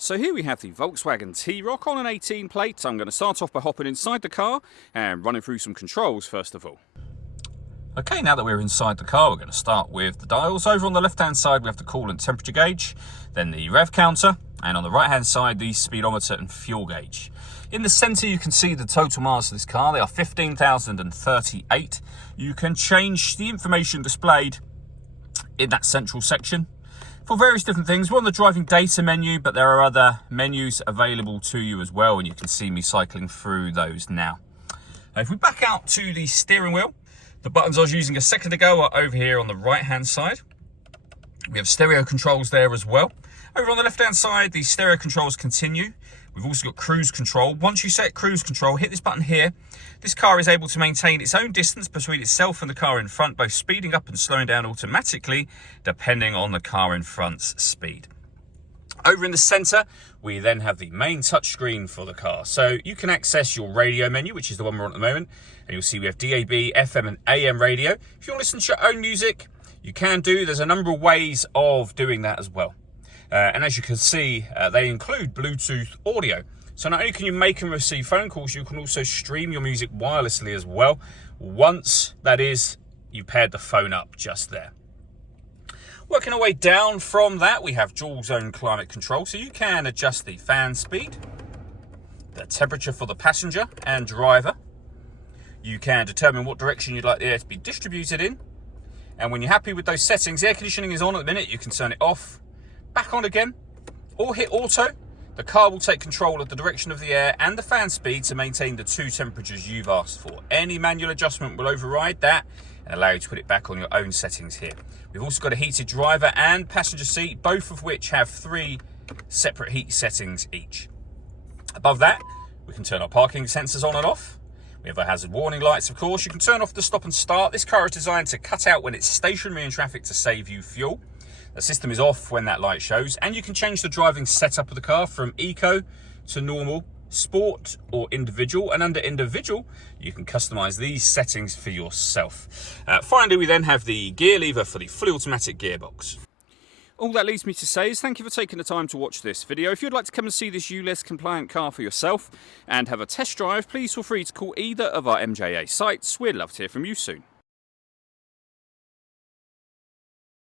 So here we have the Volkswagen T-Roc on an 18 plate. I'm going to start off by hopping inside the car and running through some controls first of all. Okay, now that we're inside the car, we're going to start with the dials. Over on the left hand side we have the coolant temperature gauge, then the rev counter, and on the right hand side the speedometer and fuel gauge. In the centre you can see the total miles of this car. They are 15,038. You can change the information displayed in that central section for various different things. We're on the driving data menu, but there are other menus available to you as well, and you can see me cycling through those now. If we back out to the steering wheel, the buttons I was using a second ago are over here on the right hand side. We have stereo controls there as well. Over on the left hand side, the stereo controls continue. We've also got cruise control. Once you set cruise control, hit this button here. This car is able to maintain its own distance between itself and the car in front, both speeding up and slowing down automatically, depending on the car in front's speed. Over in the centre, we then have the main touchscreen for the car. So you can access your radio menu, which is the one we're on at the moment. And you'll see we have DAB, FM and AM radio. If you want to listen to your own music, you can do. There's a number of ways of doing that as well. And as you can see, they include Bluetooth audio. So not only can you make and receive phone calls, you can also stream your music wirelessly as well. Once, that is, you paired the phone up just there. Working our way down from that, we have dual zone climate control. So you can adjust the fan speed, the temperature for the passenger and driver. You can determine what direction you'd like the air to be distributed in. And when you're happy with those settings, air conditioning is on at the minute, you can turn it off, back on again, or hit auto. The car will take control of the direction of the air and the fan speed to maintain the two temperatures you've asked for. Any manual adjustment will override that and allow you to put it back on your own settings here. We've also got a heated driver and passenger seat, both of which have 3 separate heat settings each. Above that, we can turn our parking sensors on and off. We have our hazard warning lights, of course. You can turn off the stop and start. This car is designed to cut out when it's stationary in traffic to save you fuel. The system is off when that light shows, and you can change the driving setup of the car from eco to normal, sport or individual, and under individual you can customize these settings for yourself. Finally, we then have the gear lever for the fully automatic gearbox. All that leaves me to say is thank you for taking the time to watch this video. If you'd like to come and see this ULEZ compliant car for yourself and have a test drive, please feel free to call either of our MJA sites. We'd love to hear from you soon.